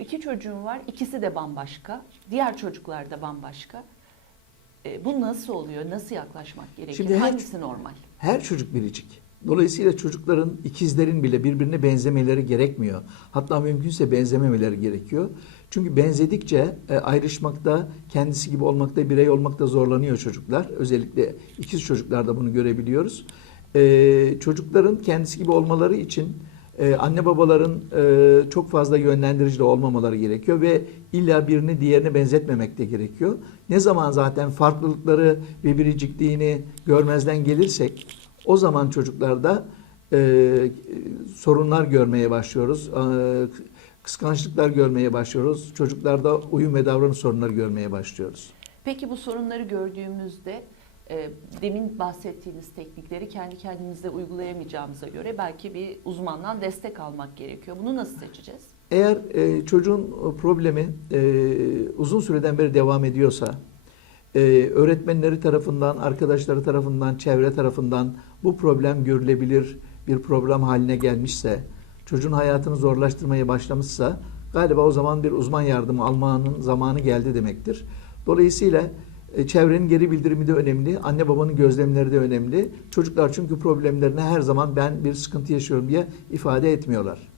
İki çocuğum var, ikisi de bambaşka. Diğer çocuklar da bambaşka. E, bu nasıl oluyor? Nasıl yaklaşmak gerekiyor? Şimdi her- Hangisi normal? Her çocuk biricik. Dolayısıyla çocukların ikizlerin bile birbirine benzemeleri gerekmiyor. Hatta mümkünse benzememeleri gerekiyor. Çünkü benzedikçe e, ayrışmakta, kendisi gibi olmakta, birey olmakta zorlanıyor çocuklar. Özellikle ikiz çocuklarda bunu görebiliyoruz. E, çocukların kendisi gibi olmaları için e, anne babaların e, çok fazla yönlendirici de olmamaları gerekiyor ve illa birini diğerine benzetmemek de gerekiyor. Ne zaman zaten farklılıkları ve biricikliğini görmezden gelirsek o zaman çocuklarda e, sorunlar görmeye başlıyoruz. E, kıskançlıklar görmeye başlıyoruz. Çocuklarda uyum ve davranış sorunları görmeye başlıyoruz. Peki bu sorunları gördüğümüzde e, demin bahsettiğiniz teknikleri kendi kendimize uygulayamayacağımıza göre belki bir uzmandan destek almak gerekiyor. Bunu nasıl seçeceğiz? Eğer e, çocuğun problemi e, uzun süreden beri devam ediyorsa, e, öğretmenleri tarafından, arkadaşları tarafından, çevre tarafından bu problem görülebilir bir problem haline gelmişse, çocuğun hayatını zorlaştırmaya başlamışsa, galiba o zaman bir uzman yardımı almanın zamanı geldi demektir. Dolayısıyla e, çevrenin geri bildirimi de önemli, anne babanın gözlemleri de önemli. Çocuklar çünkü problemlerine her zaman ben bir sıkıntı yaşıyorum diye ifade etmiyorlar.